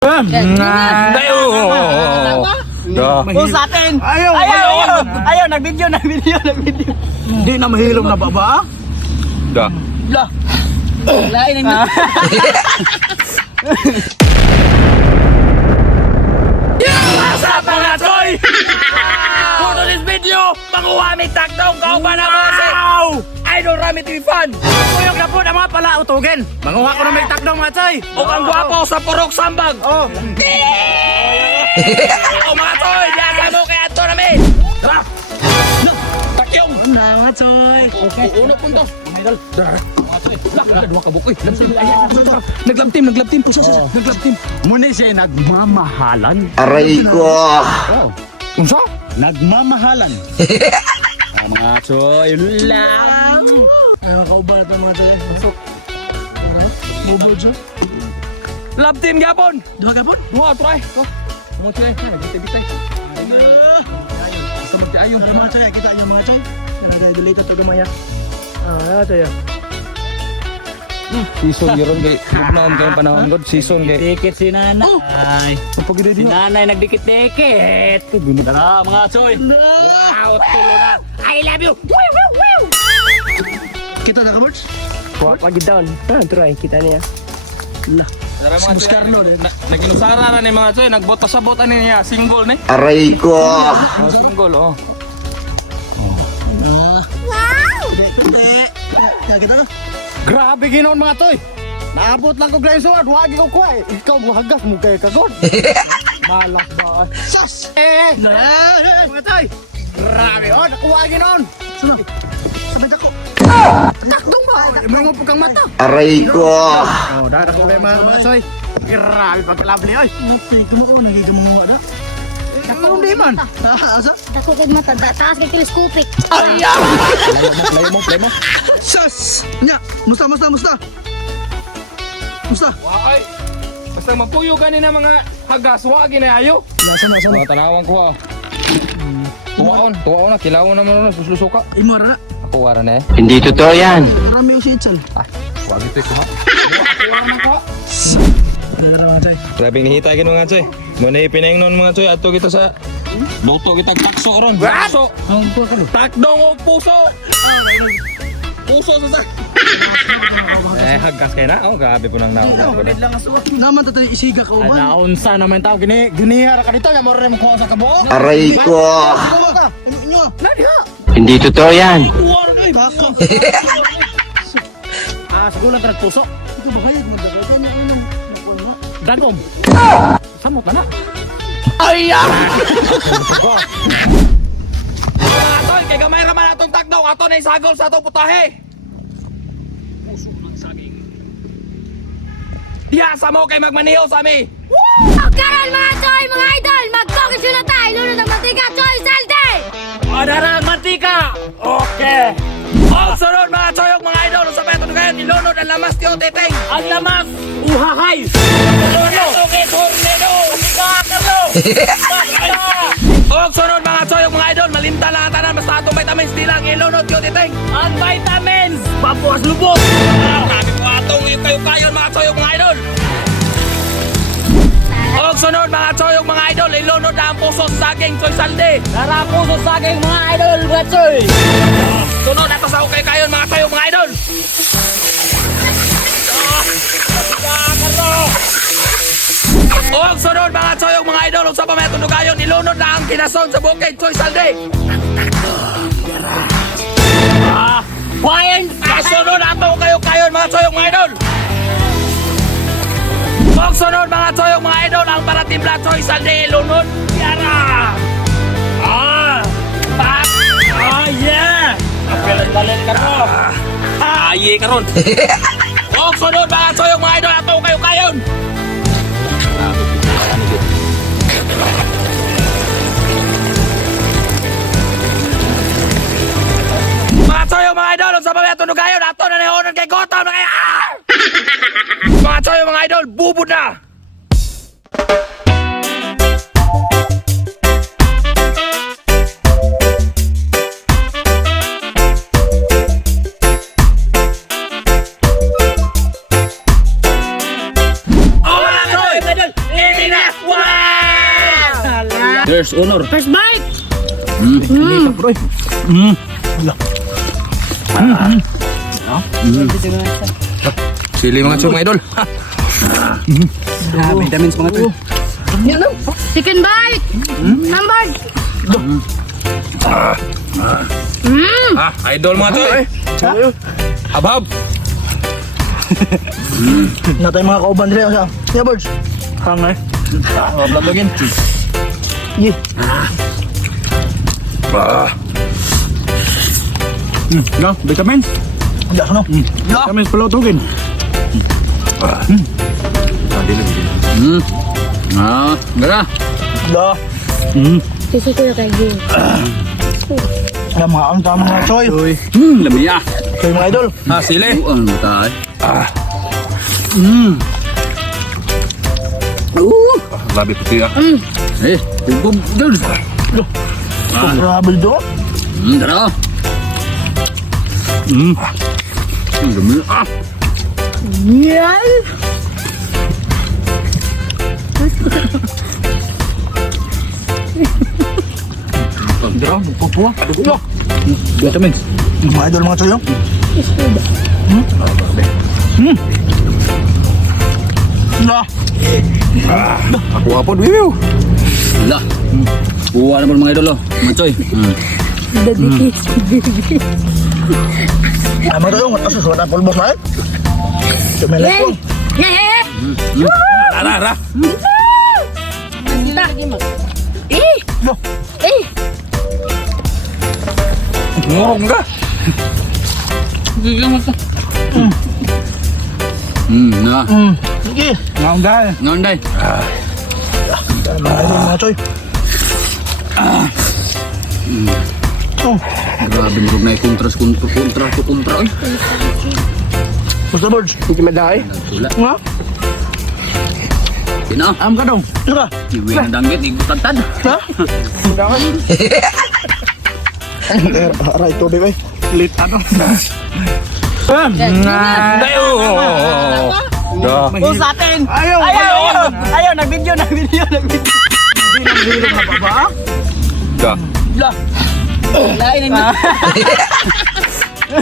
Sa atin! Ayaw! Nag-video! Hindi na mahilom na baba? Lain ang What's up mga Choy? For today's video, manguha may takdong kauban na mga si Idol Rami TV fan. Kuyog na po na mga pala utugin. Manguha ko na may takdong mga Choy. O ang gwapo sa Purok Sambag. O mga Choy, diyaga mo kay Anto namin. Takyong! Mga Choy. Uno punto. Idol. Dua ka bukoy. Naglabtim. Naglabtim. Muna siya nagmamahalan. Aray ko! Unsa? Nagmamahalan. Mga Choy, lang. Ay, makauban na ito mga Choy. Masuk. Bobo dyan. Love team gapon. Duha ka po? Dua try. Ko. Mo Choy, nagtibitay. Basta magtiayon. Mga Choy, kita nyo mga Choy. Nagdadalita ito gamaya. Choy. Season yun kay naon kayo panahon god season kay Dikit si nanay. pagide Si nanay nagdikit-dikit. Tara mga Choy. wow tulo na I love you. Kita na ka, March? Pagid down. Try kita niya. La. Tara Si Boss Carlo, naginusara na ni mga Choy nagbota sa bota niya single ni Aray ko! single oh Hindi. Kita na. Grabe ginoon mga Choy. Naabot lang ko glass sword. Wagi ko kuha eh. Ikaw buhagas mo kay kagod. Malak ba? Sus! Mga Choy. Grabe. Oh, nakuha ginoon. Sino? Sabit ako. Takdong ba? May mo pagkang mata. Aray ko! Oh, dada ko kay mga Choy. Grabe pagka-lovely ay. Nagpito mo ko nagigamungawa na. Takdong di man. Asa? Dako kay mata, taas kay telescopic. play mo Sus! Nya, musta? ay basta mapuyo ganin na mga hagas wagi na ayo Sana. mga tanawang ko ah tuwaon na kilawon naman na suslusuka Imo ra na. ako wara na eh Hindi totoo yan! Marami yung sitsal. wagi to ko ha Dada mga Choy. grabe nihita gino nga Choy muna ipineng nun mga Choy ato kita sa luto kita takso ron takso takdong o puso puso sa hagas kayo na oh grabe po nang nauna ko na Naman tatay isiga ka uban. Naunsa naman tao ginihara ka dito. Ya mo rin mo sa kabuo. Aray ko! Ikaw ka. Inyo. Hindi totoo yan! Bako. Siguro lang nagpuso. Ito ba kaya magdagatan niya ano? Nakuha nga. Dagom. Samot na na. Atoy, kay gamay raman atong takdaw, ato na isagol sa atong putahe. Diya sa mo kay magmaniho sa mi. Karon mga Choy, mga idol, magkokisyo na tayo. Luno ng mantika, Choy, salde! Adara mantika. Okay. Oh, sunod mga choyok mga idol sa beto kayo nilunod ang lamas ti Oteteng. Ang lamas uhahay. Tornado kay tornado. Sigakalo. Og sunod mga choyok mga idol malimta lang ang tanan basta atong vitamins di lang ilunod ti Oteteng. Ang vitamins papuas lubog. Grabe ko atong kayo mga choyok mga idol. Og sunod mga choyok mga idol ilunod na ang puso sa saging Choy Salde. Tara puso sa aking mga idol, mga Choy. Sunod ato sa kayo mga choyok mga idol. Og sunod mga choyok mga idol sa pametong dugayon ilunod na ang kinason sa bukid Choy Salde. Fine. Kasunod ato kayo mga choyok mga idol. Og sunod mga choyok mga idol ang paratimbla Choy Salde ilunod. Yara. Yeah. Balit ka ro. Aye karon. Og sunod mga choyok mga idol ato kayon. Mga choyok mga idol sa pametong dugayon ato na nihunod kay Gotham na kaya. Mga choyok mga idol bubud na. Oh mga choy! First honor. First bite. Dito, bro. Sili mga choy mga idol. Vitamins mga choy. Second bite. Number. Idol mga choy. Habhab. Natay mga kauban dito siya. Yeah, birds. Hangay. Latugin. Ye. No, vitamins. Ya, no. Ya. Vitamins pala tugin. Gara. Ya. Sisi ko na kay Gil. Ya, mga ang tama mga choy. Lamiya. Choy mga idol. Sili. Ano tayo? Grabe puti ah. Tugtog. Dun. Grabe do. Gara. Lamiya. Yan. Dira, pupuwa. Ya. Vitamins. Mga idol mga choy. Ya. Ako apod wiwiw. Wala. Buwa naman mga idol, mga choy. Ama to yung asus wala pulbos na. Tumelet ko. Yeah. Ara. Eh. Yo. Eh. Ngorong ka. Na. Sige. Ngaon dahil. Ngayon day. Mga idol mga choy. Oh, Grabe mo na kontra. basta birds. Hindi maday. Wala. Nga. Kina. Am ka dong. Dira. Iwi ang danggit. Igutantad. Ha? Aray, tubig ay. Lit ano. Dayo. Oh, sa atin. Ayaw. Nag-video. Hindi na ba? Da.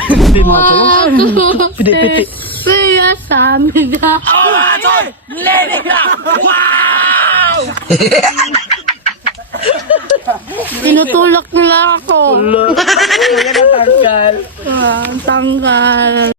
Hindi mo ito yun. Piti. Siya sa amin na. Tinutulak nila ako. Tanggal. Tanggal.